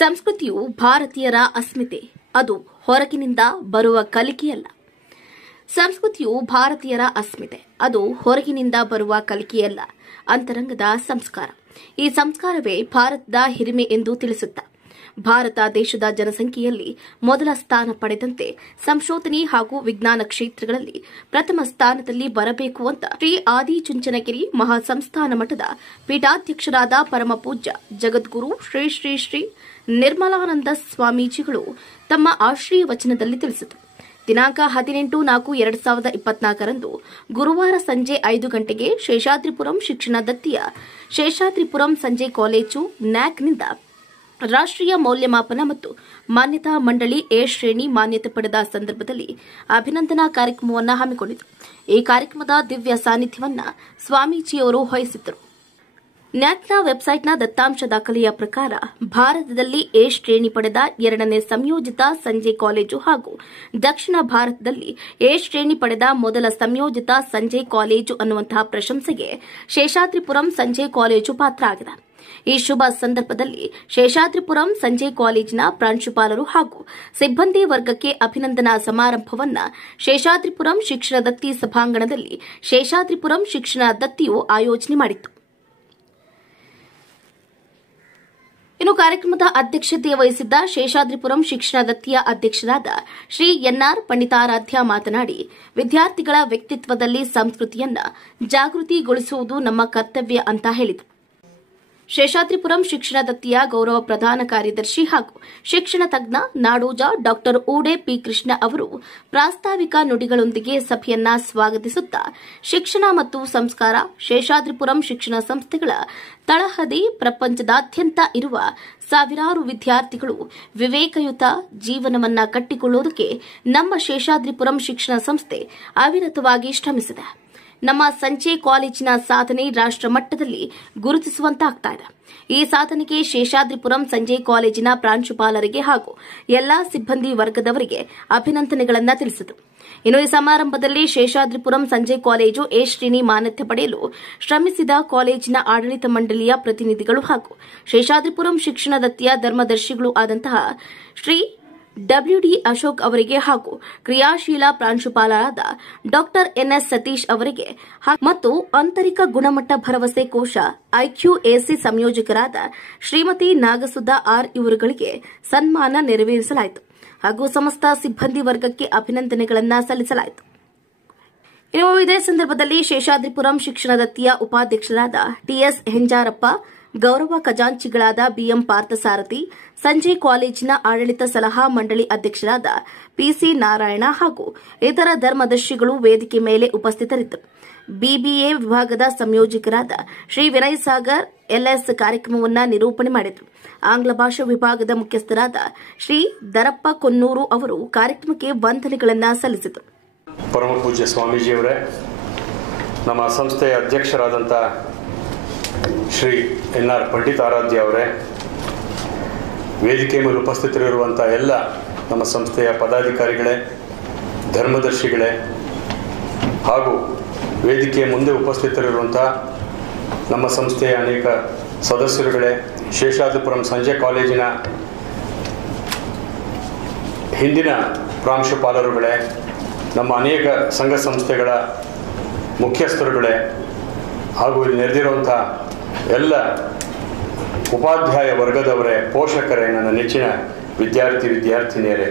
ಸಂಸ್ಕೃತಿಯು ಭಾರತೀಯರ ಅಸ್ಮಿತೆ, ಅದು ಹೊರಗಿನಿಂದ ಬರುವ ಕಲಿಕೆಯಲ್ಲ. ಸಂಸ್ಕೃತಿಯು ಭಾರತೀಯರ ಅಸ್ಮಿತೆ, ಅದು ಹೊರಗಿನಿಂದ ಬರುವ ಕಲಿಕೆಯಲ್ಲ, ಅಂತರಂಗದ ಸಂಸ್ಕಾರ. ಈ ಸಂಸ್ಕಾರವೇ ಭಾರತದ ಹಿರಿಮೆ ಎಂದು ತಿಳಿಸುತ್ತಾ ಭಾರತ ದೇಶದ ಜನಸಂಖ್ಯೆಯಲ್ಲಿ ಮೊದಲ ಸ್ಥಾನ ಪಡೆದಂತೆ ಸಂಶೋಧನೆ ಹಾಗೂ ವಿಜ್ಞಾನ ಕ್ಷೇತ್ರಗಳಲ್ಲಿ ಪ್ರಥಮ ಸ್ಥಾನದಲ್ಲಿ ಬರಬೇಕು ಅಂತ ಶ್ರೀ ಆದಿಚುಂಚನಗಿರಿ ಮಹಾಸಂಸ್ಥಾನ ಮಠದ ಪೀಠಾಧ್ಯಕ್ಷರಾದ ಪರಮಪೂಜ್ಯ ಜಗದ್ಗುರು ಶ್ರೀ ಶ್ರೀ ಶ್ರೀ ನಿರ್ಮಲಾನಂದ ಸ್ವಾಮೀಜಿಗಳು ತಮ್ಮ ಆಶ್ರಯ ವಚನದಲ್ಲಿ ತಿಳಿಸಿದರು. ದಿನಾಂಕ 18/4/2024 ಗುರುವಾರ ಸಂಜೆ 5 ಗಂಟೆಗೆ ಶೇಷಾದ್ರಿಪುರಂ ಶಿಕ್ಷಣ ದತ್ತಿಯ ಶೇಷಾದ್ರಿಪುರಂ ಸಂಜೆ ಕಾಲೇಜು ನ್ಯಾಕ್ನಿಂದ ರಾಷ್ಟ್ರೀಯ ಮೌಲ್ಯಮಾಪನ ಮತ್ತು ಮಾನ್ಯತಾ ಮಂಡಳಿ ಎ ಶ್ರೇಣಿ ಮಾನ್ಯತೆ ಪಡೆದ ಸಂದರ್ಭದಲ್ಲಿ ಅಭಿನಂದನಾ ಕಾರ್ಯಕ್ರಮವನ್ನು ಹಮ್ಮಿಕೊಂಡಿತು. ಈ ಕಾರ್ಯಕ್ರಮದ ದಿವ್ಯ ಸಾನ್ನಿಧ್ಯವನ್ನು ಸ್ವಾಮೀಜಿಯವರು ವಹಿಸಿದ್ದರು. ನ್ಯಾಕ್ನ ವೆಬ್ಸೈಟ್ನ ದತ್ತಾಂಶ ದಾಖಲೆಯ ಪ್ರಕಾರ ಭಾರತದಲ್ಲಿ ಎ ಶ್ರೇಣಿ ಪಡೆದ 2ನೇ ಸಂಯೋಜಿತ ಸಂಜೆ ಕಾಲೇಜು ಹಾಗೂ ದಕ್ಷಿಣ ಭಾರತದಲ್ಲಿ ಎ ಶ್ರೇಣಿ ಪಡೆದ ಮೊದಲ ಸಂಯೋಜಿತ ಸಂಜೆ ಕಾಲೇಜು ಅನ್ನುವಂತಹ ಪ್ರಶಂಸೆಗೆ ಶೇಷಾದ್ರಿಪುರಂ ಸಂಜೆ ಕಾಲೇಜು ಪಾತ್ರ ಆಗಿದೆ. ಈ ಶುಭ ಸಂದರ್ಭದಲ್ಲಿ ಶೇಷಾದ್ರಿಪುರಂ ಸಂಜೆ ಕಾಲೇಜಿನ ಪ್ರಾಂಶುಪಾಲರು ಹಾಗೂ ಸಿಬ್ಬಂದಿ ವರ್ಗಕ್ಕೆ ಅಭಿನಂದನಾ ಸಮಾರಂಭವನ್ನು ಶೇಷಾದ್ರಿಪುರಂ ಶಿಕ್ಷಣ ದತ್ತಿ ಸಭಾಂಗಣದಲ್ಲಿ ಶೇಷಾದ್ರಿಪುರಂ ಶಿಕ್ಷಣ ದತ್ತಿಯು ಆಯೋಜನೆ ಮಾಡಿತ್ತು. ಇನ್ನು ಕಾರ್ಯಕ್ರಮದ ಅಧ್ಯಕ್ಷತೆ ವಹಿಸಿದ್ದ ಶೇಷಾದ್ರಿಪುರಂ ಶಿಕ್ಷಣ ದತ್ತಿಯ ಅಧ್ಯಕ್ಷರಾದ ಶ್ರೀ ಎನ್ಆರ್ ಪಂಡಿತಾರಾಧ್ಯ ಮಾತನಾಡಿ, ವಿದ್ಯಾರ್ಥಿಗಳ ವ್ಯಕ್ತಿತ್ವದಲ್ಲಿ ಸಂಸ್ಕೃತಿಯನ್ನು ಜಾಗೃತಿಗೊಳಿಸುವುದು ನಮ್ಮ ಕರ್ತವ್ಯ ಅಂತ ಹೇಳಿದರು. ಶೇಷಾದ್ರಿಪುರಂ ಶಿಕ್ಷಣ ದತ್ತಿಯ ಗೌರವ ಪ್ರಧಾನ ಕಾರ್ಯದರ್ಶಿ ಹಾಗೂ ಶಿಕ್ಷಣ ತಜ್ಞ ನಾಡೋಜ ಡಾ ಊಡೆ ಪಿ ಕೃಷ್ಣ ಅವರು ಪ್ರಾಸ್ತಾವಿಕ ನುಡಿಗಳೊಂದಿಗೆ ಸಭೆಯನ್ನ ಸ್ವಾಗತಿಸುತ್ತಾ ಶಿಕ್ಷಣ ಮತ್ತು ಸಂಸ್ಕಾರ ಶೇಷಾದ್ರಿಪುರಂ ಶಿಕ್ಷಣ ಸಂಸ್ಥೆಗಳ ತಳಹದಿ ಪ್ರಪಂಚದಾದ್ಯಂತ ಇರುವ ಸಾವಿರಾರು ವಿದ್ಯಾರ್ಥಿಗಳು ವಿವೇಕಯುತ ಜೀವನವನ್ನ ಕಟ್ಟಿಕೊಳ್ಳುವುದಕ್ಕೆ ನಮ್ಮ ಶೇಷಾದ್ರಿಪುರಂ ಶಿಕ್ಷಣ ಸಂಸ್ಥೆ ಅವಿರತವಾಗಿ ಶ್ರಮಿಸಿದೆ. ನಮ್ಮ ಸಂಜೆ ಕಾಲೇಜಿನ ಸಾಧನೆ ರಾಷ್ಟ್ರ ಮಟ್ಟದಲ್ಲಿ ಗುರುತಿಸುವಂತಾಗ್ತಾ ಇದೆ. ಈ ಸಾಧನೆಗೆ ಶೇಷಾದ್ರಿಪುರಂ ಸಂಜೆ ಕಾಲೇಜಿನ ಪ್ರಾಂಶುಪಾಲರಿಗೆ ಹಾಗೂ ಎಲ್ಲಾ ಸಿಬ್ಬಂದಿ ವರ್ಗದವರಿಗೆ ಅಭಿನಂದನೆಗಳನ್ನು ತಿಳಿಸಿದರು. ಇನ್ನು ಈ ಸಮಾರಂಭದಲ್ಲಿ ಶೇಷಾದ್ರಿಪುರಂ ಸಂಜೆ ಕಾಲೇಜು ಎ ಶ್ರೇಣಿ ಮಾನ್ಯತೆ ಪಡೆಯಲು ಶ್ರಮಿಸಿದ ಕಾಲೇಜಿನ ಆಡಳಿತ ಮಂಡಳಿಯ ಪ್ರತಿನಿಧಿಗಳು ಹಾಗೂ ಶೇಷಾದ್ರಿಪುರಂ ಶಿಕ್ಷಣ ದತ್ತಿಯ ಧರ್ಮದರ್ಶಿಗಳು ಆದಂತಹ ಶ್ರೀ ಡಬ್ಲ್ಯೂಡಿ ಅಶೋಕ್ ಅವರಿಗೆ ಹಾಗೂ ಕ್ರಿಯಾಶೀಲ ಪ್ರಾಂಶುಪಾಲರಾದ ಡಾ ಎನ್ಎಸ್ ಸತೀಶ್ ಅವರಿಗೆ ಮತ್ತು ಆಂತರಿಕ ಗುಣಮಟ್ಟ ಭರವಸೆ ಕೋಶ ಐಕ್ಯೂಎಸಿ ಸಂಯೋಜಕರಾದ ಶ್ರೀಮತಿ ನಾಗಸುಧಾ ಆರ್ ಇವರುಗಳಿಗೆ ಸನ್ಮಾನ ನೆರವೇರಿಸಲಾಯಿತು ಹಾಗೂ ಸಮಸ್ತ ಸಿಬ್ಬಂದಿ ವರ್ಗಕ್ಕೆ ಅಭಿನಂದನೆಗಳನ್ನು ಸಲ್ಲಿಸಲಾಯಿತು. ಇನ್ನು ಇದೇ ಸಂದರ್ಭದಲ್ಲಿ ಶೇಷಾದ್ರಿಪುರಂ ಶಿಕ್ಷಣ ದತ್ತಿಯ ಉಪಾಧ್ಯಕ್ಷರಾದ ಟಿಎಸ್ ಹೆಂಜಾರಪ್ಪ, ಗೌರವ ಖಜಾಂಚಿಗಳಾದ ಬಿಎಂ ಪಾರ್ಥಸಾರಥಿ, ಸಂಜೆ ಕಾಲೇಜಿನ ಆಡಳಿತ ಸಲಹಾ ಮಂಡಳಿ ಅಧ್ಯಕ್ಷರಾದ ಪಿಸಿ ನಾರಾಯಣ ಹಾಗೂ ಇತರ ಧರ್ಮದರ್ಶಿಗಳು ವೇದಿಕೆ ಮೇಲೆ ಉಪಸ್ಥಿತರಿದ್ದರು. ಬಿಬಿಎ ವಿಭಾಗದ ಸಂಯೋಜಕರಾದ ಶ್ರೀ ವಿನಯ್ ಸಾಗರ್ ಎಲ್ಎಸ್ ಕಾರ್ಯಕ್ರಮವನ್ನು ನಿರೂಪಣೆ ಮಾಡಿದರು. ಆಂಗ್ಲ ಭಾಷಾ ವಿಭಾಗದ ಮುಖ್ಯಸ್ಥರಾದ ಶ್ರೀ ದರಪ್ಪ ಕೊನ್ನೂರು ಅವರು ಕಾರ್ಯಕ್ರಮಕ್ಕೆ ವಂದನೆಗಳನ್ನು ಸಲ್ಲಿಸಿದರು. ಪರಮಪೂಜ್ಯ ಸ್ವಾಮೀಜಿಯವರೇ, ನಮ್ಮ ಸಂಸ್ಥೆಯ ಅಧ್ಯಕ್ಷರಾದಂಥ ಶ್ರೀ ಎನ್ಆರ್ ಪಂಡಿತಾರಾಧ್ಯ ಅವರೇ, ವೇದಿಕೆ ಮೇಲೆ ಉಪಸ್ಥಿತರಿರುವಂಥ ಎಲ್ಲ ನಮ್ಮ ಸಂಸ್ಥೆಯ ಪದಾಧಿಕಾರಿಗಳೇ, ಧರ್ಮದರ್ಶಿಗಳೇ ಹಾಗೂ ವೇದಿಕೆಯ ಮುಂದೆ ಉಪಸ್ಥಿತರಿರುವಂಥ ನಮ್ಮ ಸಂಸ್ಥೆಯ ಅನೇಕ ಸದಸ್ಯರುಗಳೇ, ಶೇಷಾದ್ರಿಪುರಂ ಸಂಜೆ ಕಾಲೇಜಿನ ಹಿಂದಿನ ಪ್ರಾಂಶುಪಾಲರುಗಳೇ, ನಮ್ಮ ಅನೇಕ ಸಂಘ ಸಂಸ್ಥೆಗಳ ಮುಖ್ಯಸ್ಥರುಗಳೇ ಹಾಗೂ ಇಲ್ಲಿ ನೆರೆದಿರುವಂಥ ಎಲ್ಲ ಉಪಾಧ್ಯಾಯ ವರ್ಗದವರೇ, ಪೋಷಕರೇ, ನನ್ನ ನೆಚ್ಚಿನ ವಿದ್ಯಾರ್ಥಿನಿಯರೇ,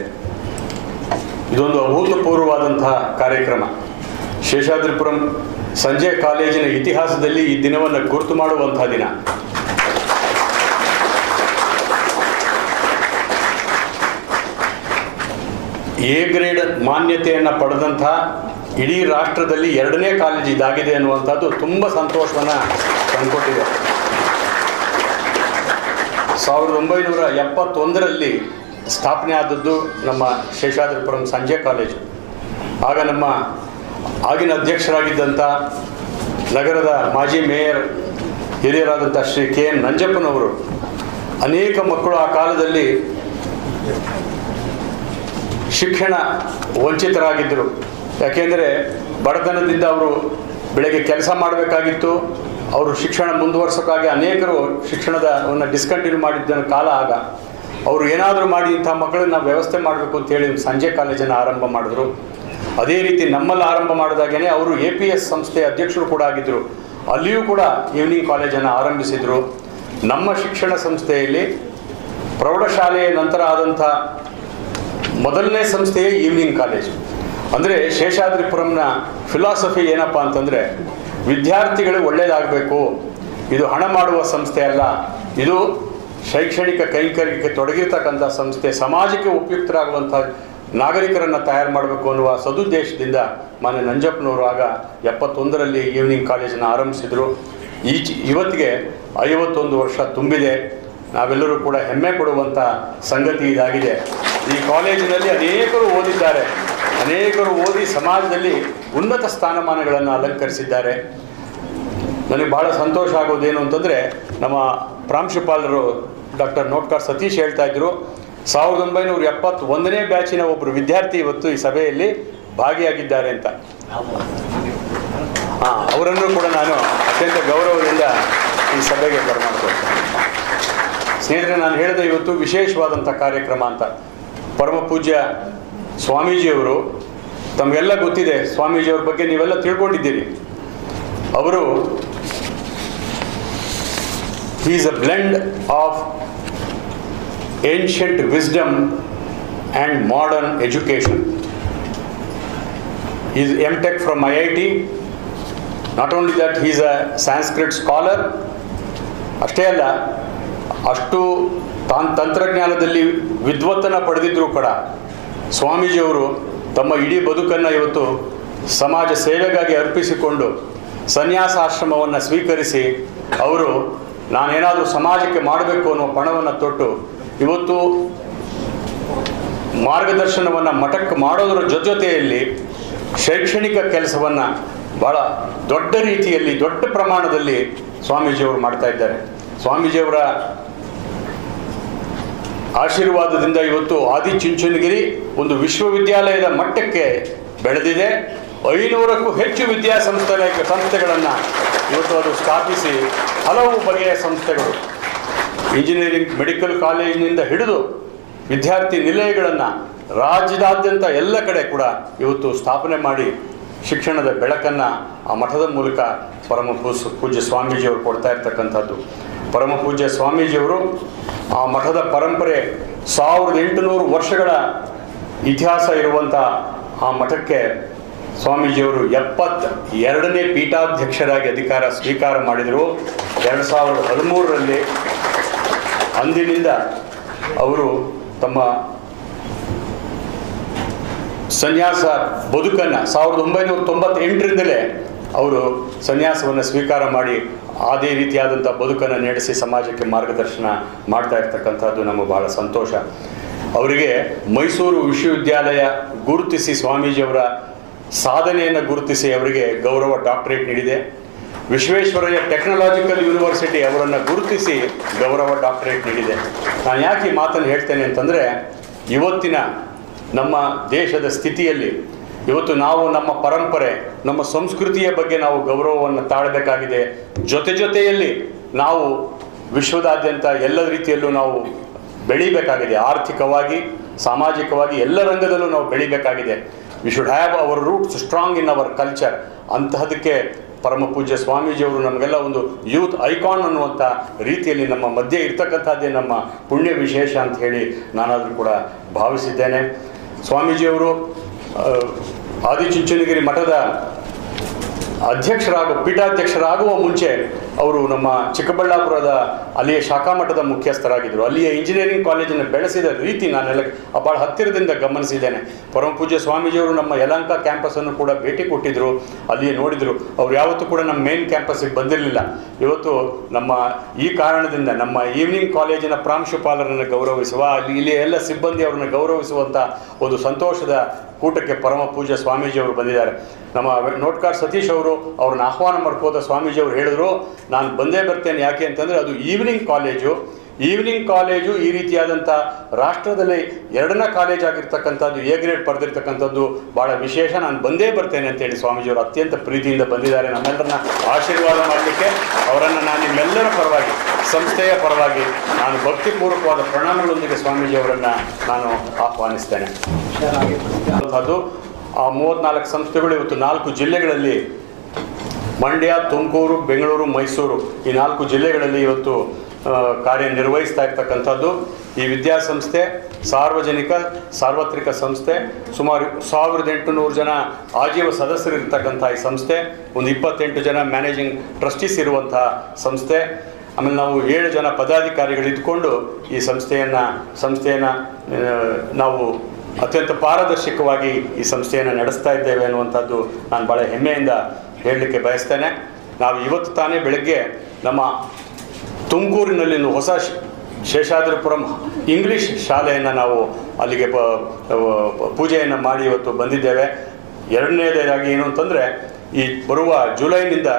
ಇದೊಂದು ಅಭೂತಪೂರ್ವವಾದಂತಹ ಕಾರ್ಯಕ್ರಮ. ಶೇಷಾದ್ರಿಪುರಂ ಸಂಜೆ ಕಾಲೇಜಿನ ಇತಿಹಾಸದಲ್ಲಿ ಈ ದಿನವನ್ನು ಗುರುತು ಮಾಡುವಂತಹ ದಿನ. ಎ ಗ್ರೇಡ್ ಮಾನ್ಯತೆಯನ್ನು ಪಡೆದಂಥ ಇಡೀ ರಾಷ್ಟ್ರದಲ್ಲಿ 2ನೇ ಕಾಲೇಜ್ ಇದಾಗಿದೆ ಅನ್ನುವಂಥದ್ದು ತುಂಬ ಸಂತೋಷವನ್ನು ತಂದುಕೊಟ್ಟಿದೆ. 1971ರಲ್ಲಿ ಸ್ಥಾಪನೆ ಆದದ್ದು ನಮ್ಮ ಶೇಷಾದ್ರಿಪುರಂ ಸಂಜೆ ಕಾಲೇಜು. ಆಗ ನಮ್ಮ ಆಗಿನ ಅಧ್ಯಕ್ಷರಾಗಿದ್ದಂಥ ನಗರದ ಮಾಜಿ ಮೇಯರ್ ಹಿರಿಯರಾದಂಥ ಶ್ರೀ ಕೆ ಎನ್ ನಂಜಪ್ಪನವರು ಅನೇಕ ಮಕ್ಕಳು ಆ ಕಾಲದಲ್ಲಿ ಶಿಕ್ಷಣ ವಂಚಿತರಾಗಿದ್ದರು. ಯಾಕೆಂದರೆ ಬಡತನದಿಂದ ಅವರು ಬೆಳಗ್ಗೆ ಕೆಲಸ ಮಾಡಬೇಕಾಗಿತ್ತು. ಅವರು ಶಿಕ್ಷಣ ಮುಂದುವರ್ಸೋಕ್ಕಾಗಿ ಅನೇಕರು ಶಿಕ್ಷಣವನ್ನು ಡಿಸ್ಕಂಟಿನ್ಯೂ ಮಾಡಿದ್ದ ಕಾಲ ಆಗ. ಅವರು ಏನಾದರೂ ಮಾಡಿ ಇಂಥ ಮಕ್ಕಳನ್ನ ವ್ಯವಸ್ಥೆ ಮಾಡಬೇಕು ಅಂತೇಳಿ ಸಂಜೆ ಕಾಲೇಜನ್ನು ಆರಂಭ ಮಾಡಿದ್ರು. ಅದೇ ರೀತಿ ನಮ್ಮಲ್ಲಿ ಆರಂಭ ಮಾಡಿದಾಗೇ ಅವರು APS ಸಂಸ್ಥೆಯ ಅಧ್ಯಕ್ಷರು ಕೂಡ ಆಗಿದ್ದರು. ಅಲ್ಲಿಯೂ ಕೂಡ ಈವ್ನಿಂಗ್ ಕಾಲೇಜನ್ನು ಆರಂಭಿಸಿದರು. ನಮ್ಮ ಶಿಕ್ಷಣ ಸಂಸ್ಥೆಯಲ್ಲಿ ಪ್ರೌಢಶಾಲೆಯ ನಂತರ ಆದಂಥ ಮೊದಲನೇ ಸಂಸ್ಥೆಯೇ ಈವ್ನಿಂಗ್ ಕಾಲೇಜು. ಅಂದರೆ ಶೇಷಾದ್ರಿಪುರಂನ ಫಿಲಾಸಫಿ ಏನಪ್ಪ ಅಂತಂದರೆ, ವಿದ್ಯಾರ್ಥಿಗಳು ಒಳ್ಳೆಯದಾಗಬೇಕು, ಇದು ಹಣ ಮಾಡುವ ಸಂಸ್ಥೆ ಅಲ್ಲ, ಇದು ಶೈಕ್ಷಣಿಕ ಕೈಂಕರ್ಯಕ್ಕೆ ತೊಡಗಿರ್ತಕ್ಕಂಥ ಸಂಸ್ಥೆ, ಸಮಾಜಕ್ಕೆ ಉಪಯುಕ್ತರಾಗುವಂಥ ನಾಗರಿಕರನ್ನು ತಯಾರು ಮಾಡಬೇಕು ಅನ್ನುವ ಸದುದ್ದೇಶದಿಂದ ಮಾನ್ಯ ನಂಜಪ್ಪನವರು ಆಗ 71ರಲ್ಲಿ ಈವ್ನಿಂಗ್ ಕಾಲೇಜನ್ನು ಆರಂಭಿಸಿದರು. ಇವತ್ತಿಗೆ 51 ವರ್ಷ ತುಂಬಿದೆ. ನಾವೆಲ್ಲರೂ ಕೂಡ ಹೆಮ್ಮೆ ಪಡುವಂಥ ಸಂಗತಿ ಇದಾಗಿದೆ. ಈ ಕಾಲೇಜಿನಲ್ಲಿ ಅನೇಕರು ಓದಿದ್ದಾರೆ, ಅನೇಕರು ಓದಿ ಸಮಾಜದಲ್ಲಿ ಉನ್ನತ ಸ್ಥಾನಮಾನಗಳನ್ನು ಅಲಂಕರಿಸಿದ್ದಾರೆ. ನನಗೆ ಬಹಳ ಸಂತೋಷ ಆಗೋದೇನು ಅಂತಂದರೆ, ನಮ್ಮ ಪ್ರಾಂಶುಪಾಲರು ಡಾಕ್ಟರ್ ನೋಟ್ಕಾರ್ ಸತೀಶ್ ಹೇಳ್ತಾ ಇದ್ರು, 1971ನೇ ಬ್ಯಾಚಿನ ಒಬ್ಬರು ವಿದ್ಯಾರ್ಥಿ ಇವತ್ತು ಈ ಸಭೆಯಲ್ಲಿ ಭಾಗಿಯಾಗಿದ್ದಾರೆ ಅಂತ. ಅವರನ್ನು ಕೂಡ ನಾನು ಅತ್ಯಂತ ಗೌರವದಿಂದ ಈ ಸಭೆಗೆ ಬರಮಾಡ್ಕೊಳ್ತೇನೆ. ಸ್ನೇಹಿತರೆ, ನಾನು ಹೇಳಿದೆ ಇವತ್ತು ವಿಶೇಷವಾದಂಥ ಕಾರ್ಯಕ್ರಮ ಅಂತ. ಪರಮ ಪೂಜ್ಯ ಸ್ವಾಮೀಜಿಯವರು, ತಮಗೆಲ್ಲ ಗೊತ್ತಿದೆ, ಸ್ವಾಮೀಜಿಯವ್ರ ಬಗ್ಗೆ ನೀವೆಲ್ಲ ತಿಳ್ಕೊಂಡಿದ್ದೀರಿ. ಅವರು he is a blend of ancient wisdom and modern education. He is M.Tech from IIT. Not only that, he is a Sanskrit scholar. ಅಷ್ಟೇ ಅಲ್ಲ, ಅಷ್ಟು ತಂತ್ರಜ್ಞಾನದಲ್ಲಿ ವಿದ್ವತ್ತನ್ನು ಪಡೆದಿದ್ದರೂ ಕೂಡ ಸ್ವಾಮೀಜಿಯವರು ತಮ್ಮ ಇಡೀ ಬದುಕನ್ನು ಇವತ್ತು ಸಮಾಜ ಸೇವೆಗಾಗಿ ಅರ್ಪಿಸಿಕೊಂಡು ಸನ್ಯಾಸಾಶ್ರಮವನ್ನು ಸ್ವೀಕರಿಸಿ, ಅವರು ನಾನೇನಾದರೂ ಸಮಾಜಕ್ಕೆ ಮಾಡಬೇಕು ಅನ್ನೋ ಪಣವನ್ನು ತೊಟ್ಟು ಇವತ್ತು ಮಾರ್ಗದರ್ಶನವನ್ನು ಮಠಕ್ಕೆ ಮಾಡೋದರ ಜೊತೆಯಲ್ಲಿ ಶೈಕ್ಷಣಿಕ ಕೆಲಸವನ್ನು ಭಾಳ ದೊಡ್ಡ ರೀತಿಯಲ್ಲಿ, ದೊಡ್ಡ ಪ್ರಮಾಣದಲ್ಲಿ ಸ್ವಾಮೀಜಿಯವರು ಮಾಡ್ತಾ ಇದ್ದಾರೆ. ಸ್ವಾಮೀಜಿಯವರ ಆಶೀರ್ವಾದದಿಂದ ಇವತ್ತು ಆದಿಚುಂಚನಗಿರಿ ಒಂದು ವಿಶ್ವವಿದ್ಯಾಲಯದ ಮಟ್ಟಕ್ಕೆ ಬೆಳೆದಿದೆ. 500ಕ್ಕೂ ಹೆಚ್ಚು ಸಂಸ್ಥೆಗಳನ್ನು ಇವತ್ತು ಅದು ಸ್ಥಾಪಿಸಿ ಹಲವು ಬಗೆಯ ಸಂಸ್ಥೆಗಳು, ಇಂಜಿನಿಯರಿಂಗ್, ಮೆಡಿಕಲ್ ಕಾಲೇಜಿನಿಂದ ಹಿಡಿದು ವಿದ್ಯಾರ್ಥಿ ನಿಲಯಗಳನ್ನು ರಾಜ್ಯದಾದ್ಯಂತ ಎಲ್ಲ ಕಡೆ ಕೂಡ ಇವತ್ತು ಸ್ಥಾಪನೆ ಮಾಡಿ ಶಿಕ್ಷಣದ ಬೆಳಕನ್ನು ಆ ಮಠದ ಮೂಲಕ ಪರಮ ಪೂಜ್ಯ ಸ್ವಾಮೀಜಿಯವರು ಕೊಡ್ತಾ ಇರ್ತಕ್ಕಂಥದ್ದು. ಪರಮ ಪೂಜ್ಯ ಸ್ವಾಮೀಜಿಯವರು ಆ ಮಠದ ಪರಂಪರೆ 1800 ವರ್ಷಗಳ ಇತಿಹಾಸ ಇರುವಂಥ ಆ ಮಠಕ್ಕೆ ಸ್ವಾಮೀಜಿಯವರು 72ನೇ ಪೀಠಾಧ್ಯಕ್ಷರಾಗಿ ಅಧಿಕಾರ ಸ್ವೀಕಾರ ಮಾಡಿದರು 2013ರಲ್ಲಿ. ಅಂದಿನಿಂದ ಅವರು ತಮ್ಮ ಸನ್ಯಾಸ ಬದುಕನ್ನು 1998ರಿಂದಲೇ ಅವರು ಸನ್ಯಾಸವನ್ನು ಸ್ವೀಕಾರ ಮಾಡಿ ಅದೇ ರೀತಿಯಾದಂಥ ಬದುಕನ್ನು ನಡೆಸಿ ಸಮಾಜಕ್ಕೆ ಮಾರ್ಗದರ್ಶನ ಮಾಡ್ತಾ ಇರ್ತಕ್ಕಂಥದ್ದು ನಮಗೆ ಬಹಳ ಸಂತೋಷ. ಅವರಿಗೆ ಮೈಸೂರು ವಿಶ್ವವಿದ್ಯಾಲಯ ಗುರುತಿಸಿ, ಸ್ವಾಮೀಜಿಯವರ ಸಾಧನೆಯನ್ನು ಗುರುತಿಸಿ ಅವರಿಗೆ ಗೌರವ ಡಾಕ್ಟರೇಟ್ ನೀಡಿದೆ. ವಿಶ್ವೇಶ್ವರಯ್ಯ ಟೆಕ್ನಾಲಜಿಕಲ್ ಯೂನಿವರ್ಸಿಟಿ ಅವರನ್ನು ಗುರುತಿಸಿ ಗೌರವ ಡಾಕ್ಟರೇಟ್ ನೀಡಿದೆ. ನಾನು ಯಾಕೆ ಈ ಮಾತನ್ನು ಹೇಳ್ತೇನೆ ಅಂತಂದರೆ, ಇವತ್ತಿನ ನಮ್ಮ ದೇಶದ ಸ್ಥಿತಿಯಲ್ಲಿ ಇವತ್ತು ನಾವು ನಮ್ಮ ಪರಂಪರೆ, ನಮ್ಮ ಸಂಸ್ಕೃತಿಯ ಬಗ್ಗೆ ನಾವು ಗೌರವವನ್ನು ತಾಳಬೇಕಾಗಿದೆ. ಜೊತೆಯಲ್ಲಿ ನಾವು ವಿಶ್ವದಾದ್ಯಂತ ಎಲ್ಲ ರೀತಿಯಲ್ಲೂ ನಾವು ಬೆಳಿಬೇಕಾಗಿದೆ. ಆರ್ಥಿಕವಾಗಿ, ಸಾಮಾಜಿಕವಾಗಿ ಎಲ್ಲ ರಂಗದಲ್ಲೂ ನಾವು ಬೆಳಿಬೇಕಾಗಿದೆ. We should have our roots strong in our culture. ಅಂತಹದಕ್ಕೆ ಪರಮ ಪೂಜ್ಯ ಸ್ವಾಮೀಜಿಯವರು ನಮಗೆಲ್ಲ ಒಂದು ಯೂತ್ ಐಕಾನ್ ಅನ್ನುವಂಥ ರೀತಿಯಲ್ಲಿ ನಮ್ಮ ಮಧ್ಯೆ ಇರ್ತಕ್ಕಂಥದ್ದೇ ನಮ್ಮ ಪುಣ್ಯ ವಿಶೇಷ ಅಂತ ಹೇಳಿ ನಾನಾದರೂ ಕೂಡ ಭಾವಿಸಿದ್ದೇನೆ. ಸ್ವಾಮೀಜಿಯವರು ಆದಿಚುಂಚನಗಿರಿ ಮಠದ ಪೀಠಾಧ್ಯಕ್ಷರಾಗುವ ಮುಂಚೆ ಅವರು ನಮ್ಮ ಚಿಕ್ಕಬಳ್ಳಾಪುರದ ಅಲ್ಲಿಯ ಶಾಖಾ ಮಠದ ಮುಖ್ಯಸ್ಥರಾಗಿದ್ದರು. ಅಲ್ಲಿಯ ಇಂಜಿನಿಯರಿಂಗ್ ಕಾಲೇಜನ್ನು ಬೆಳೆಸಿದ ರೀತಿ ನಾನೆಲ್ಲ ಭಾಳ ಹತ್ತಿರದಿಂದ ಗಮನಿಸಿದ್ದೇನೆ. ಪರಮ ಪೂಜ್ಯ ಸ್ವಾಮೀಜಿಯವರು ನಮ್ಮ ಯಲಹಂಕ ಕ್ಯಾಂಪಸನ್ನು ಕೂಡ ಭೇಟಿ ಕೊಟ್ಟಿದ್ದರು, ಅಲ್ಲಿಯೇ ನೋಡಿದರು. ಅವ್ರು ಯಾವತ್ತೂ ಕೂಡ ನಮ್ಮ ಮೇನ್ ಕ್ಯಾಂಪಸ್ಸಿಗೆ ಬಂದಿರಲಿಲ್ಲ. ಇವತ್ತು ನಮ್ಮ ಈ ಕಾರಣದಿಂದ ನಮ್ಮ ಈವ್ನಿಂಗ್ ಕಾಲೇಜಿನ ಪ್ರಾಂಶುಪಾಲರನ್ನು ಗೌರವಿಸುವ, ಇಲ್ಲಿ ಎಲ್ಲ ಸಿಬ್ಬಂದಿ ಅವರನ್ನು ಗೌರವಿಸುವಂಥ ಒಂದು ಸಂತೋಷದ ಕೂಟಕ್ಕೆ ಪರಮ ಪೂಜ್ಯ ಸ್ವಾಮೀಜಿಯವರು ಬಂದಿದ್ದಾರೆ. ನಮ್ಮ ನೋಟ್ಕಾರ್ ಸತೀಶ್ ಅವರು ಅವ್ರನ್ನ ಆಹ್ವಾನ ಮಾಡ್ಕೋದ ಸ್ವಾಮೀಜಿಯವರು ಹೇಳಿದ್ರು, ನಾನು ಬಂದೇ ಬರ್ತೇನೆ. ಯಾಕೆ ಅಂತಂದರೆ ಅದು ಈವ್ನಿಂಗ್ ಕಾಲೇಜು, ಈವ್ನಿಂಗ್ ಕಾಲೇಜು ಈ ರೀತಿಯಾದಂಥ ರಾಷ್ಟ್ರದಲ್ಲಿ 2ನೇ ಕಾಲೇಜ್ ಆಗಿರ್ತಕ್ಕಂಥದ್ದು ಎ ಗ್ರೇಡ್ ಪಡೆದಿರ್ತಕ್ಕಂಥದ್ದು ಭಾಳ ವಿಶೇಷ. ನಾನು ಬಂದೇ ಬರ್ತೇನೆ ಅಂತೇಳಿ ಸ್ವಾಮೀಜಿಯವರು ಅತ್ಯಂತ ಪ್ರೀತಿಯಿಂದ ಬಂದಿದ್ದಾರೆ ನಮ್ಮೆಲ್ಲರನ್ನ ಆಶೀರ್ವಾದ ಮಾಡಲಿಕ್ಕೆ. ಅವರನ್ನು ನಾನು ನಿಮ್ಮೆಲ್ಲರ ಪರವಾಗಿ, ಸಂಸ್ಥೆಯ ಪರವಾಗಿ ನಾನು ಭಕ್ತಿಪೂರ್ವಕವಾದ ಪ್ರಣಾಮಗಳೊಂದಿಗೆ ಸ್ವಾಮೀಜಿಯವರನ್ನು ನಾನು ಆಹ್ವಾನಿಸ್ತೇನೆ. ಅದು ಆ 34 ಸಂಸ್ಥೆಗಳು ಇವತ್ತು 4 ಜಿಲ್ಲೆಗಳಲ್ಲಿ, ಮಂಡ್ಯ, ತುಮಕೂರು, ಬೆಂಗಳೂರು, ಮೈಸೂರು, ಈ 4 ಜಿಲ್ಲೆಗಳಲ್ಲಿ ಇವತ್ತು ಕಾರ್ಯನಿರ್ವಹಿಸ್ತಾ ಇರ್ತಕ್ಕಂಥದ್ದು. ಈ ವಿದ್ಯಾಸಂಸ್ಥೆ ಸಾರ್ವತ್ರಿಕ ಸಂಸ್ಥೆ. ಸುಮಾರು 1800 ಜನ ಆಜೀವ ಸದಸ್ಯರಿರ್ತಕ್ಕಂಥ ಈ ಸಂಸ್ಥೆ. ಒಂದು 28 ಜನ ಮ್ಯಾನೇಜಿಂಗ್ ಟ್ರಸ್ಟೀಸ್ ಇರುವಂಥ ಸಂಸ್ಥೆ. ಆಮೇಲೆ ನಾವು 7 ಜನ ಪದಾಧಿಕಾರಿಗಳಿದ್ದುಕೊಂಡು ಈ ಸಂಸ್ಥೆಯನ್ನು ನಾವು ಅತ್ಯಂತ ಪಾರದರ್ಶಕವಾಗಿ ಈ ಸಂಸ್ಥೆಯನ್ನು ನಡೆಸ್ತಾ ಇದ್ದೇವೆ ಅನ್ನುವಂಥದ್ದು ನಾನು ಭಾಳ ಹೆಮ್ಮೆಯಿಂದ ಹೇಳಲಿಕ್ಕೆ ಬಯಸ್ತೇನೆ. ನಾವು ಇವತ್ತು ತಾನೇ ಬೆಳಗ್ಗೆ ನಮ್ಮ ತುಮಕೂರಿನಲ್ಲಿ ಹೊಸ ಶೇಷಾದ್ರಿಪುರಂ ಇಂಗ್ಲೀಷ್ ಶಾಲೆಯನ್ನು ನಾವು ಅಲ್ಲಿಗೆ ಪೂಜೆಯನ್ನು ಮಾಡಿ ಇವತ್ತು ಬಂದಿದ್ದೇವೆ. ಎರಡನೇದಾಗಿ ಏನು ಅಂತಂದರೆ, ಈ ಬರುವ ಜುಲೈನಿಂದ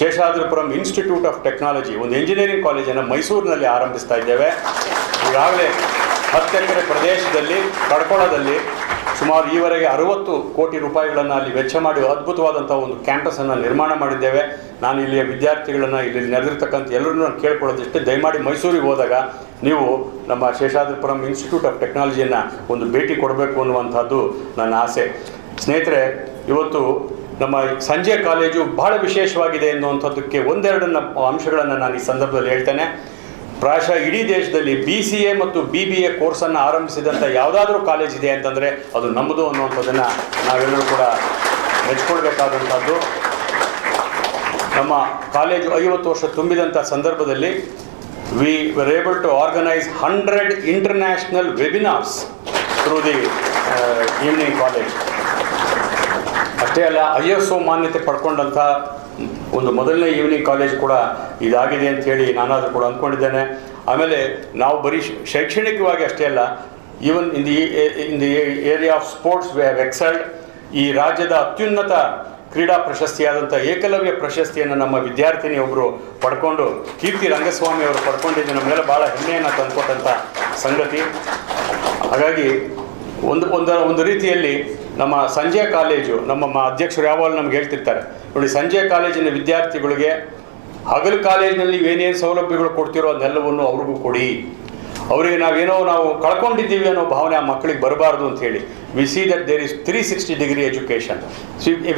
ಶೇಷಾದ್ರಿಪುರಂ ಇನ್ಸ್ಟಿಟ್ಯೂಟ್ ಆಫ್ ಟೆಕ್ನಾಲಜಿ, ಒಂದು ಇಂಜಿನಿಯರಿಂಗ್ ಕಾಲೇಜನ್ನು ಮೈಸೂರಿನಲ್ಲಿ ಆರಂಭಿಸ್ತಾ ಇದ್ದೇವೆ. ಈಗಾಗಲೇ 10 ಎಕರೆ ಪ್ರದೇಶದಲ್ಲಿ ಕಡ್ಕೊಳದಲ್ಲಿ ಸುಮಾರು ಈವರೆಗೆ 60 ಕೋಟಿ ರೂಪಾಯಿಗಳನ್ನು ಅಲ್ಲಿ ವೆಚ್ಚ ಮಾಡಿ ಅದ್ಭುತವಾದಂಥ ಒಂದು ಕ್ಯಾಂಪಸನ್ನು ನಿರ್ಮಾಣ ಮಾಡಿದ್ದೇವೆ. ನಾನು ಇಲ್ಲಿಯ ವಿದ್ಯಾರ್ಥಿಗಳನ್ನು, ಇಲ್ಲಿ ನೆರೆದಿರ್ತಕ್ಕಂಥ ಎಲ್ಲರನ್ನೂ ನಾನು ಕೇಳ್ಕೊಳ್ಳೋದಿಷ್ಟೇ, ದಯಮಾಡಿ ಮೈಸೂರಿಗೆ ಹೋದಾಗ ನೀವು ನಮ್ಮ ಶೇಷಾದ್ರಿಪುರಂ ಇನ್ಸ್ಟಿಟ್ಯೂಟ್ ಆಫ್ ಟೆಕ್ನಾಲಜಿಯನ್ನು ಒಂದು ಭೇಟಿ ಕೊಡಬೇಕು ಅನ್ನುವಂಥದ್ದು ನನ್ನ ಆಸೆ. ಸ್ನೇಹಿತರೆ, ಇವತ್ತು ನಮ್ಮ ಸಂಜೆ ಕಾಲೇಜು ಬಹಳ ವಿಶೇಷವಾಗಿದೆ ಎನ್ನುವಂಥದ್ದಕ್ಕೆ ಒಂದೆರಡನ್ನ ಅಂಶಗಳನ್ನು ನಾನು ಈ ಸಂದರ್ಭದಲ್ಲಿ ಹೇಳ್ತೇನೆ. ಪ್ರಾಯಶಃ ಇಡೀ ದೇಶದಲ್ಲಿ BCA ಮತ್ತು BBA ಕೋರ್ಸನ್ನು ಆರಂಭಿಸಿದಂಥ ಯಾವುದಾದ್ರೂ ಕಾಲೇಜ್ ಇದೆ ಅಂತಂದರೆ ಅದು ನಮ್ಮದು ಅನ್ನುವಂಥದ್ದನ್ನು ನಾವೆಲ್ಲರೂ ಕೂಡ ಮೆಚ್ಕೊಳ್ಬೇಕಾದಂಥದ್ದು. ನಮ್ಮ ಕಾಲೇಜು 50 ವರ್ಷ ತುಂಬಿದಂಥ ಸಂದರ್ಭದಲ್ಲಿ we were able to organize 100 international webinars through the evening college. ಅಷ್ಟೇ ಅಲ್ಲ, ISO ಮಾನ್ಯತೆ ಪಡ್ಕೊಂಡಂಥ ಒಂದು ಮೊದಲನೇ ಈವ್ನಿಂಗ್ ಕಾಲೇಜ್ ಕೂಡ ಇದಾಗಿದೆ ಅಂಥೇಳಿ ನಾನಾದರೂ ಕೂಡ ಅಂದ್ಕೊಂಡಿದ್ದೇನೆ. ಆಮೇಲೆ ನಾವು ಬರೀ ಶೈಕ್ಷಣಿಕವಾಗಿ ಅಷ್ಟೇ ಅಲ್ಲ, even in the area of sports we have excelled. ಈ ರಾಜ್ಯದ ಅತ್ಯುನ್ನತ ಕ್ರೀಡಾ ಪ್ರಶಸ್ತಿಯಾದಂಥ ಏಕಲವ್ಯ ಪ್ರಶಸ್ತಿಯನ್ನು ನಮ್ಮ ವಿದ್ಯಾರ್ಥಿನಿಯೊಬ್ಬರು ಪಡ್ಕೊಂಡು, ಕೀರ್ತಿ ರಂಗಸ್ವಾಮಿ ಅವರು ಪಡ್ಕೊಂಡಿದ್ದು ನಮ್ಮೆಲ್ಲ ಭಾಳ ಹೆಮ್ಮೆಯನ್ನು ತಂದುಕೊಟ್ಟಂಥ ಸಂಗತಿ. ಹಾಗಾಗಿ ಒಂದು ರೀತಿಯಲ್ಲಿ ನಮ್ಮ ಸಂಜೆ ಕಾಲೇಜು, ನಮ್ಮ ಅಧ್ಯಕ್ಷರು ಯಾವಾಗಲೂ ನಮ್ಗೆ ಹೇಳ್ತಿರ್ತಾರೆ ನೋಡಿ, ಸಂಜೆ ಕಾಲೇಜಿನ ವಿದ್ಯಾರ್ಥಿಗಳಿಗೆ ಹಗಲು ಕಾಲೇಜಿನಲ್ಲಿ ಏನೇನು ಸೌಲಭ್ಯಗಳು ಕೊಡ್ತಿರೋ ಅದನ್ನೆಲ್ಲವನ್ನು ಅವ್ರಿಗೂ ಕೊಡಿ. ಅವರಿಗೆ ನಾವು ಕಳ್ಕೊಂಡಿದ್ದೀವಿ ಅನ್ನೋ ಭಾವನೆ ಆ ಮಕ್ಕಳಿಗೆ ಬರಬಾರ್ದು ಅಂತ ಹೇಳಿ we see that there is 360 degree education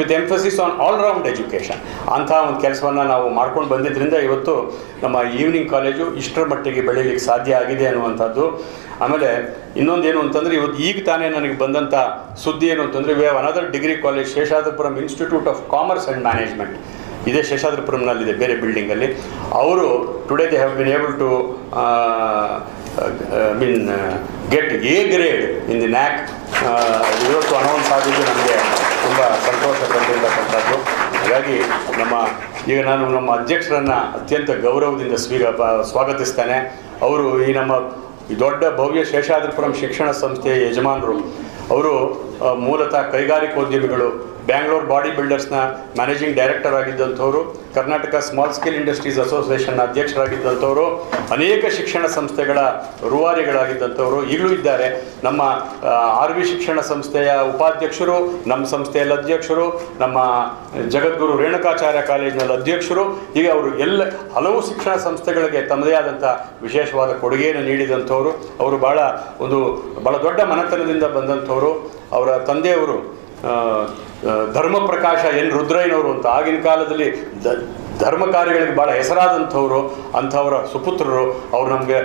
with emphasis on allround education. ಅಂಥ ಒಂದು ಕೆಲಸವನ್ನು ನಾವು ಮಾಡ್ಕೊಂಡು ಬಂದಿದ್ದರಿಂದ ಇವತ್ತು ನಮ್ಮ ಈವ್ನಿಂಗ್ ಕಾಲೇಜು ಇಷ್ಟರ ಮಟ್ಟಿಗೆ ಬೆಳೀಲಿಕ್ಕೆ ಸಾಧ್ಯ ಆಗಿದೆ ಅನ್ನುವಂಥದ್ದು. ಆಮೇಲೆ ಇನ್ನೊಂದೇನು ಅಂತಂದರೆ, ಇವತ್ತು ಈಗ ತಾನೇ ನನಗೆ ಬಂದಂಥ ಸುದ್ದಿ ಏನು ಅಂತಂದರೆ, we have another degree college, Seshadripuram institute of commerce and management. ಇದೇ ಶೇಷಾದ್ರಿಪುರಂನಲ್ಲಿದೆ, ಬೇರೆ ಬಿಲ್ಡಿಂಗಲ್ಲಿ. ಅವರು today they have been able to get A grade in the NAAC. ಇವತ್ತು ಅನೌನ್ಸ್ ಆಗಿದ್ದು ನಮಗೆ ತುಂಬ ಸಂತೋಷ ತಂದಿರತಕ್ಕಂಥದ್ದು. ಹಾಗಾಗಿ ಈಗ ನಾನು ನಮ್ಮ ಅಧ್ಯಕ್ಷರನ್ನು ಅತ್ಯಂತ ಗೌರವದಿಂದ ಸ್ವಾಗತಿಸ್ತೇನೆ. ಅವರು ಈ ದೊಡ್ಡ ಭವ್ಯ ಶೇಷಾದ್ರಿಪುರಂ ಶಿಕ್ಷಣ ಸಂಸ್ಥೆಯ ಯಜಮಾನರು. ಅವರು ಮೂಲತಃ ಕೈಗಾರಿಕೋದ್ಯಮಿಗಳು, ಬ್ಯಾಂಗ್ಳೂರ್ ಬಾಡಿ ಬಿಲ್ಡರ್ಸ್ನ ಮ್ಯಾನೇಜಿಂಗ್ ಡೈರೆಕ್ಟರ್ ಆಗಿದ್ದಂಥವರು, ಕರ್ನಾಟಕ ಸ್ಮಾಲ್ ಸ್ಕೇಲ್ ಇಂಡಸ್ಟ್ರೀಸ್ ಅಸೋಸಿಯೇಷನ್ನ ಅಧ್ಯಕ್ಷರಾಗಿದ್ದಂಥವರು, ಅನೇಕ ಶಿಕ್ಷಣ ಸಂಸ್ಥೆಗಳ ರೂವಾರಿಗಳಾಗಿದ್ದಂಥವರು, ಈಗಲೂ ಇದ್ದಾರೆ. ನಮ್ಮ RV ಶಿಕ್ಷಣ ಸಂಸ್ಥೆಯ ಉಪಾಧ್ಯಕ್ಷರು, ನಮ್ಮ ಸಂಸ್ಥೆಯಲ್ಲಿ ಅಧ್ಯಕ್ಷರು, ನಮ್ಮ ಜಗದ್ಗುರು ರೇಣುಕಾಚಾರ್ಯ ಕಾಲೇಜಿನಲ್ಲಿ ಅಧ್ಯಕ್ಷರು. ಹೀಗೆ ಅವರು ಹಲವು ಶಿಕ್ಷಣ ಸಂಸ್ಥೆಗಳಿಗೆ ತಮ್ಮದೇ ಆದಂಥ ವಿಶೇಷವಾದ ಕೊಡುಗೆಯನ್ನು ನೀಡಿದಂಥವರು. ಅವರು ಭಾಳ ದೊಡ್ಡ ಮನೆತನದಿಂದ ಬಂದಂಥವರು. ಅವರ ತಂದೆಯವರು ಧರ್ಮಪ್ರಕಾಶ N. ರುದ್ರಯ್ಯನವರು ಅಂತ ಆಗಿನ ಕಾಲದಲ್ಲಿ ಧರ್ಮ ಕಾರ್ಯಗಳಿಗೆ ಭಾಳ ಹೆಸರಾದಂಥವರು. ಅಂಥವರ ಸುಪುತ್ರರು. ಅವರು ನಮಗೆ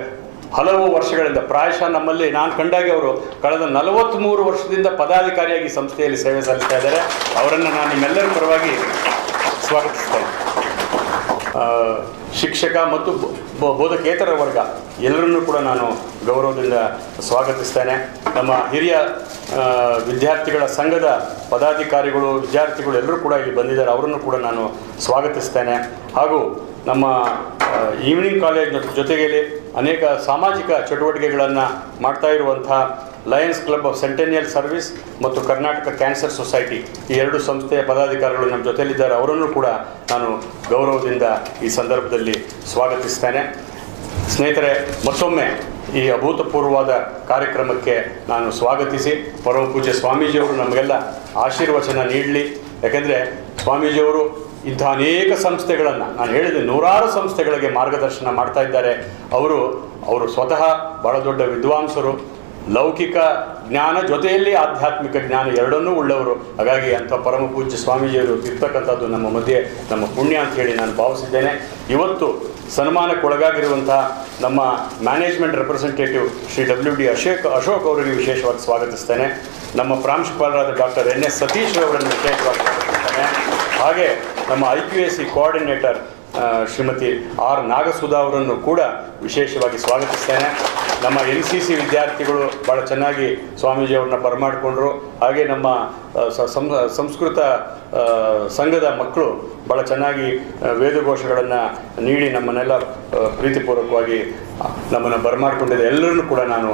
ಹಲವು ವರ್ಷಗಳಿಂದ, ಪ್ರಾಯಶಃ ನಮ್ಮಲ್ಲಿ ನಾನು ಕಂಡಾಗೆ ಅವರು ಕಳೆದ 43 ವರ್ಷದಿಂದ ಪದಾಧಿಕಾರಿಯಾಗಿ ಸಂಸ್ಥೆಯಲ್ಲಿ ಸೇವೆ ಸಲ್ಲಿಸ್ತಾ ಇದ್ದಾರೆ. ಅವರನ್ನು ನಾನು ನಿಮ್ಮೆಲ್ಲರ ಪರವಾಗಿ ಸ್ವಾಗತಿಸ್ತೇನೆ. ಶಿಕ್ಷಕ ಮತ್ತು ಬೋಧಕೇತರ ವರ್ಗ ಎಲ್ಲರನ್ನೂ ಕೂಡ ನಾನು ಗೌರವದಿಂದ ಸ್ವಾಗತಿಸ್ತೇನೆ. ನಮ್ಮ ಹಿರಿಯ ವಿದ್ಯಾರ್ಥಿಗಳ ಸಂಘದ ಪದಾಧಿಕಾರಿಗಳು, ವಿದ್ಯಾರ್ಥಿಗಳು ಎಲ್ಲರೂ ಕೂಡ ಇಲ್ಲಿ ಬಂದಿದ್ದಾರೆ. ಅವರನ್ನು ಕೂಡ ನಾನು ಸ್ವಾಗತಿಸ್ತೇನೆ. ಹಾಗೂ ನಮ್ಮ ಈವ್ನಿಂಗ್ ಕಾಲೇಜಿನ ಜೊತೆಗೆ ಅನೇಕ ಸಾಮಾಜಿಕ ಚಟುವಟಿಕೆಗಳನ್ನು ಮಾಡ್ತಾ ಇರುವಂಥ ಲಯನ್ಸ್ ಕ್ಲಬ್ ಆಫ್ ಸೆಂಟೆನಿಯಲ್ ಸರ್ವಿಸ್ ಮತ್ತು ಕರ್ನಾಟಕ ಕ್ಯಾನ್ಸರ್ ಸೊಸೈಟಿ, ಈ 2 ಸಂಸ್ಥೆಯ ಪದಾಧಿಕಾರಿಗಳು ನಮ್ಮ ಜೊತೆಯಲ್ಲಿದ್ದಾರೆ. ಅವರನ್ನು ಕೂಡ ನಾನು ಗೌರವದಿಂದ ಈ ಸಂದರ್ಭದಲ್ಲಿ ಸ್ವಾಗತಿಸ್ತೇನೆ. ಸ್ನೇಹಿತರೆ, ಮತ್ತೊಮ್ಮೆ ಈ ಅಭೂತಪೂರ್ವವಾದ ಕಾರ್ಯಕ್ರಮಕ್ಕೆ ನಾನು ಸ್ವಾಗತಿಸಿ ಪರಮ ಪೂಜ್ಯ ಸ್ವಾಮೀಜಿಯವರು ನಮಗೆಲ್ಲ ಆಶೀರ್ವಚನ ನೀಡಲಿ. ಯಾಕೆಂದರೆ ಸ್ವಾಮೀಜಿಯವರು ಇಂಥ ಅನೇಕ ಸಂಸ್ಥೆಗಳನ್ನು, ನಾನು ಹೇಳಿದೆ ನೂರಾರು ಸಂಸ್ಥೆಗಳಿಗೆ ಮಾರ್ಗದರ್ಶನ ಮಾಡ್ತಾ ಇದ್ದಾರೆ. ಅವರು ಸ್ವತಃ ಬಹಳ ದೊಡ್ಡ ವಿದ್ವಾಂಸರು, ಲೌಕಿಕ ಜ್ಞಾನ ಜೊತೆಯಲ್ಲಿ ಆಧ್ಯಾತ್ಮಿಕ ಜ್ಞಾನ ಎರಡನ್ನೂ ಉಳ್ಳವರು. ಹಾಗಾಗಿ ಅಂಥ ಪರಮ ಪೂಜ್ಯ ಸ್ವಾಮೀಜಿಯವರು ಇರ್ತಕ್ಕಂಥದ್ದು ನಮ್ಮ ಮಧ್ಯೆ ನಮ್ಮ ಪುಣ್ಯ ಅಂತ ಹೇಳಿ ನಾನು ಭಾವಿಸಿದ್ದೇನೆ. ಇವತ್ತು ಸನ್ಮಾನಕ್ಕೊಳಗಾಗಿರುವಂತಹ ನಮ್ಮ management representative Shri WD Ashok ಅವರಿಗೆ ವಿಶೇಷವಾಗಿ ಸ್ವಾಗತಿಸ್ತೇನೆ. ನಮ್ಮ ಪ್ರಾಂಶುಪಾಲರಾದ ಡಾಕ್ಟರ್ NS ಸತೀಶ್ ಅವರನ್ನು ವಿಶೇಷವಾಗಿ ಸ್ವಾಗತಿಸ್ತೇನೆ. ಹಾಗೆ ನಮ್ಮ IQAC ಕೋಆರ್ಡಿನೇಟರ್ ಶ್ರೀಮತಿ R ನಾಗಸುಧಾ ಅವರನ್ನು ಕೂಡ ವಿಶೇಷವಾಗಿ ಸ್ವಾಗತಿಸ್ತೇನೆ. ನಮ್ಮ NCC ವಿದ್ಯಾರ್ಥಿಗಳು ಭಾಳ ಚೆನ್ನಾಗಿ ಸ್ವಾಮೀಜಿಯವ್ರನ್ನ ಬರಮಾಡಿಕೊಂಡ್ರು. ಹಾಗೆ ನಮ್ಮ ಸಂಸ್ಕೃತ ಸಂಘದ ಮಕ್ಕಳು ಭಾಳ ಚೆನ್ನಾಗಿ ವೇದಘೋಷಗಳನ್ನು ನೀಡಿ ನಮ್ಮನ್ನೆಲ್ಲ ಪ್ರೀತಿಪೂರ್ವಕವಾಗಿ ನಮ್ಮನ್ನು ಬರಮಾಡಿಕೊಂಡಿದ್ದೆ. ಎಲ್ಲರನ್ನೂ ಕೂಡ ನಾನು